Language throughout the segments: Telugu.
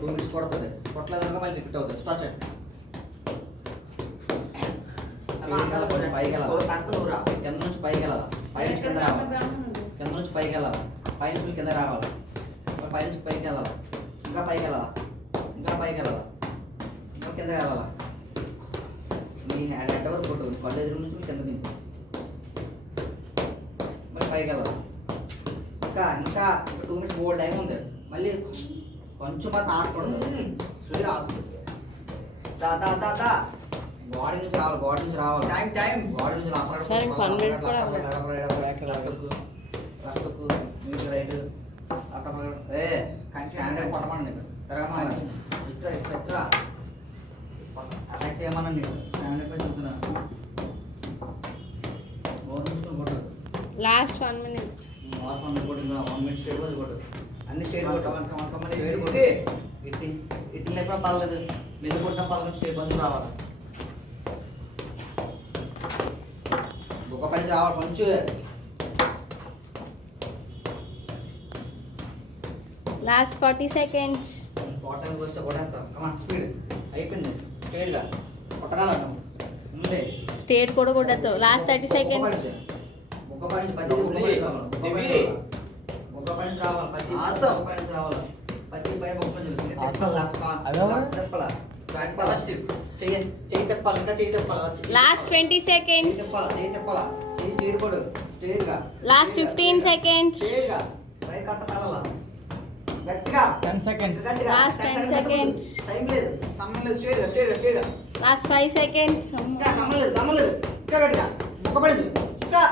2 minutes కొడుతుంది. కొట్టలేదు మళ్ళీ రిపీట్ అవుతుంది. స్టార్ట్ చేయండి. పైకి వెళ్ళాలి. కింద నుంచి పైకి వెళ్ళాలి. పై నుంచి కింద రావాలి. కింద నుంచి పైకి వెళ్ళాలి. పై నుంచి కింద రావాలి. పై నుంచి పైకి వెళ్ళాలి. ఇంకా పైకి వెళ్ళాలి. ఇంకా పైకి వెళ్ళాలి. ఇంకా కింద వెళ్ళాలి. మీ హ్యాండ్ వరకు కొట్టు. కళ్ళు ఎదురు నుంచి కింద దింపు. మళ్ళీ పైకి వెళ్ళాలి. ఇంకా ఇంకా 2 minutes బోర్డు టైం ఉంది. మళ్ళీ కొంచెం మాత్రం ఆడకూడదు. స్పీడ్ ఆగుతుంది. దా దా దా దా బాడీ నుంచి రావాలి. బాడీ నుంచి రావాలి. టైం బాడీ నుంచి రైట్ కొట్టమని తిరగమని ఇట్లా అటాక్ చేయమని నీకు హ్యాండ్ చెప్తున్నా. కొట్టు. Last 1 minute. లాస్ట్ 1 minute కొట్టిందా? 1 minute స్ట్రేట్ కొట్టు. అన్ని స్ట్రేట్ కొట్టు. ఇట్లా ఎప్పుడో పర్లేదు. మీద కొట్టిన పర్లేదు. స్ట్రేట్ కొంచెం రావాలి. ఒక పని రావాలి కొంచెం. Last 40 seconds. వాట్సాప్ వస్తే కొట్టేస్తాం. కమాన్ స్పీడ్ అయిపోయింది. స్ట్రేట్గా కొట్టగలట ముందే. స్టేట్ కూడా కొట్టద్దు. Last 30 seconds. ఒక పని పది ఒక పని రావాలి. పది రావాలి. పది పై ఒక పని తెప్పాల. చెయ్యి తెప్పాలి. ఇంకా చెయ్యి తెప్పాలి. Last 20 seconds. చెయ్యి తెప్పాలా. చెయ్యి స్ట్రేట్ కొడు. స్ట్రేట్గా. Last 15 seconds. స్ట్రేట్గా రైట్ కట్ట కావాలా. గట్టిగా 10 seconds. Last 10 seconds. టైం లేదు. సమయం లేదు. స్ట్రేట్గా. Last 5 seconds. ఇంకా సమయం లేదు. ఇంకా గట్టిగా. ఒక పని ఇంకా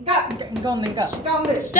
ఇంకా ఉంది ఇంకా ఉంది. Stop.